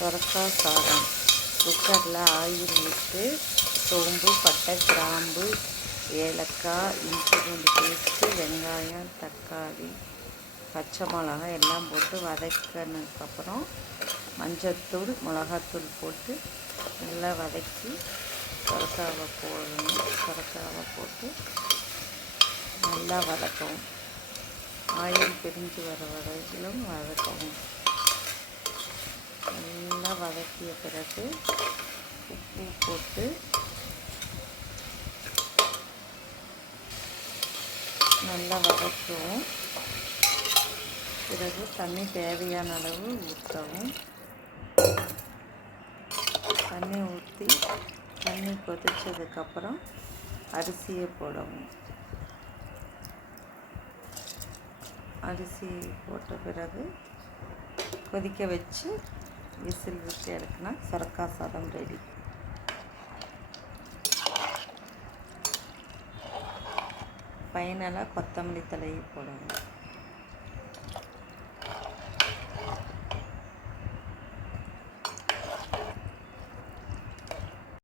சொரக்காய் சாதம். குக்கரில் ஆயில் விட்டு சோம்பு, பட்டை, கிராம்பு, ஏலக்காய், இஞ்சி பூண்டு பேஸ்ட்டு, வெங்காயம், தக்காளி, பச்சை மிளகாய் எல்லாம் போட்டு வதக்கினதுக்கப்புறம் மஞ்சத்தூள், மிளகாத்தூள் போட்டு நல்லா வதக்கி சொரக்காவை போடணும். சொரக்காவை போட்டு நல்லா வதக்கவும். ஆயில் பிரிஞ்சு வர வரையிலும் வதக்கவும். நல்லா வதக்கிய பிறகு உப்பு போட்டு நல்லா வதக்கவும். பிறகு தண்ணி தேவையான அளவு ஊற்றவும். தண்ணி ஊற்றி தண்ணி கொதித்ததுக்கப்புறம் அரிசியை போடவும். அரிசி போட்ட பிறகு கொதிக்க வச்சு விசில் விட்டு எடுக்கினா சொரக்காய் சாதம் ரெடி. ஃபைனலாக கொத்தமல்லி தழையை போடணும்.